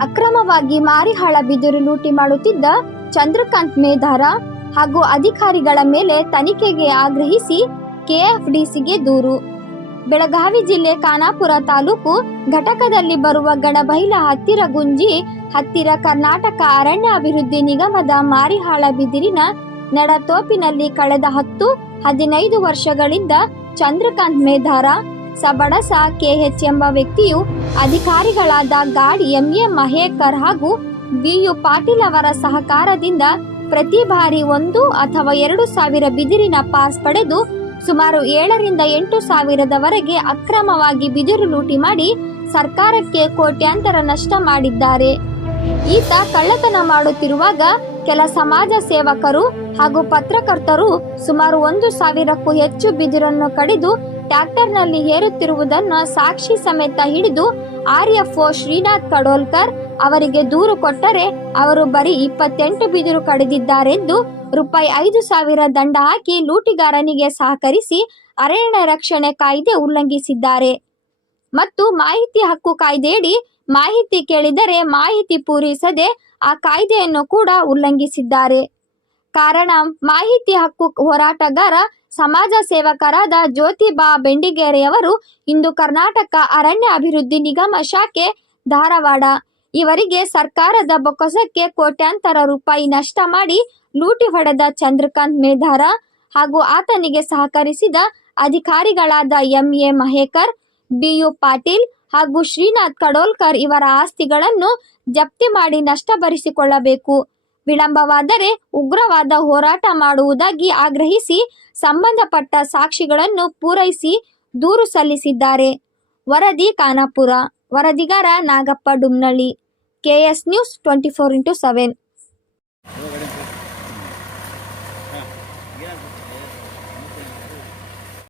ಅಕ್ರಮವಾಗಿ ಮಾರಿಹಾಳ ಬಿದಿರು ಲೂಟಿ ಮಾಡುತ್ತಿದ್ದ ಚಂದ್ರಕಾಂತ್ ಮೇಧಾರ ಹಾಗೂ ಅಧಿಕಾರಿಗಳ ಮೇಲೆ ತನಿಖೆಗೆ ಆಗ್ರಹಿಸಿ ಕೆಎಫ್ಡಿಸಿಗೆ ದೂರು. ಬೆಳಗಾವಿ ಜಿಲ್ಲೆ ಖಾನಾಪುರ ತಾಲೂಕು ಘಟಕದಲ್ಲಿ ಬರುವ ಗಡಬೈಲ ಹತ್ತಿರ ಗುಂಜಿ ಹತ್ತಿರ ಕರ್ನಾಟಕ ಅರಣ್ಯ ಅಭಿವೃದ್ಧಿ ನಿಗಮದ ಮಾರಿಹಾಳ ಬಿದಿರಿನ ನಡತೋಪಿನಲ್ಲಿ ಕಳೆದ ಹತ್ತು ಹದಿನೈದು ವರ್ಷಗಳಿಂದ ಚಂದ್ರಕಾಂತ್ ಮೇಧಾರ ಸಬಡಸ ಕೆಎಚ್ ಎಂಬ ವ್ಯಕ್ತಿಯು ಅಧಿಕಾರಿಗಳಾದ ಗಾಡ್ ಎಂಎ ಮಹೇಕರ್ ಹಾಗೂ ಬಿಯು ಪಾಟೀಲ್ ಅವರ ಸಹಕಾರದಿಂದ ಪ್ರತಿ ಬಾರಿ ಒಂದು ಅಥವಾ ಎರಡು ಸಾವಿರ ಬಿದಿರಿನ ಪಾಸ್ ಪಡೆದು ಸುಮಾರು ಏಳರಿಂದ ಎಂಟು ಸಾವಿರದವರೆಗೆ ಅಕ್ರಮವಾಗಿ ಬಿದಿರು ಲೂಟಿ ಮಾಡಿ ಸರ್ಕಾರಕ್ಕೆ ಕೋಟ್ಯಾಂತರ ನಷ್ಟ ಮಾಡಿದ್ದಾರೆ. ಈತ ಕಳ್ಳತನ ಮಾಡುತ್ತಿರುವಾಗ ಕೆಲ ಸಮಾಜ ಸೇವಕರು ಹಾಗೂ ಪತ್ರಕರ್ತರು ಸುಮಾರು ಒಂದು ಸಾವಿರಕ್ಕೂ ಹೆಚ್ಚು ಬಿದಿರನ್ನು ಕಡಿದು ಟ್ರ್ಯಾಕ್ಟರ್ನಲ್ಲಿ ಹೇರುತ್ತಿರುವುದನ್ನು ಸಾಕ್ಷಿ ಸಮೇತ ಹಿಡಿದು ಆರ್ಎಫ್ಒ ಶ್ರೀನಾಥ್ ಕಡೋಲ್ಕರ್ ಅವರಿಗೆ ದೂರು ಕೊಟ್ಟರೆ ಅವರು ಬರೀ ಇಪ್ಪತ್ತೆಂಟು ಬಿದಿರು ಕಡಿದಿದ್ದಾರೆಂದು ರೂಪಾಯಿ ಐದು ಸಾವಿರ ದಂಡ ಹಾಕಿ ಲೂಟಿಗಾರನಿಗೆ ಸಹಕರಿಸಿ ಅರಣ್ಯ ರಕ್ಷಣೆ ಕಾಯ್ದೆ ಉಲ್ಲಂಘಿಸಿದ್ದಾರೆ. ಮತ್ತು ಮಾಹಿತಿ ಹಕ್ಕು ಕಾಯ್ದೆಯಡಿ ಮಾಹಿತಿ ಕೇಳಿದರೆ ಮಾಹಿತಿ ಪೂರೈಸದೆ ಆ ಕಾಯ್ದೆಯನ್ನು ಕೂಡ ಉಲ್ಲಂಘಿಸಿದ್ದಾರೆ. ಕಾರಣ ಮಾಹಿತಿ ಹಕ್ಕು ಹೋರಾಟಗಾರ ಸಮಾಜ ಸೇವಕರಾದ ಜ್ಯೋತಿಬಾ ಬೆಂಡಿಗೇರಿಯವರು ಇಂದು ಕರ್ನಾಟಕ ಅರಣ್ಯ ಅಭಿವೃದ್ಧಿ ನಿಗಮ ಶಾಖೆ ಧಾರವಾಡ. ಇವರಿಗೆ ಸರ್ಕಾರದ ಬೊಕ್ಕಸಕ್ಕೆ ಕೋಟ್ಯಾಂತರ ರೂಪಾಯಿ ನಷ್ಟ ಮಾಡಿ ಲೂಟಿ ಹೊಡೆದ ಚಂದ್ರಕಾಂತ್ ಮೇಧಾರ ಹಾಗೂ ಆತನಿಗೆ ಸಹಕರಿಸಿದ ಅಧಿಕಾರಿಗಳಾದ ಎಂಎ ಮಹೇಕರ್, ಬಿಯು ಪಾಟೀಲ್ ಹಾಗೂ ಶ್ರೀನಾಥ್ ಕಡೋಲ್ಕರ್ ಇವರ ಆಸ್ತಿಗಳನ್ನು ಜಪ್ತಿ ಮಾಡಿ ನಷ್ಟ ಭರಿಸಿಕೊಳ್ಳಬೇಕು ವಿಳಂಬವಾದರೆ ಉಗ್ರವಾದ ಹೋರಾಟ ಮಾಡುವುದಾಗಿ ಆಗ್ರಹಿಸಿ ಸಂಬಂಧಪಟ್ಟ ಸಾಕ್ಷಿಗಳನ್ನು ಪೂರೈಸಿ ದೂರು ಸಲ್ಲಿಸಿದ್ದಾರೆ. ವರದಿ Khanapur. ವರದಿಗಾರ Nagappa Dumnalli. KS news twenty four into seven.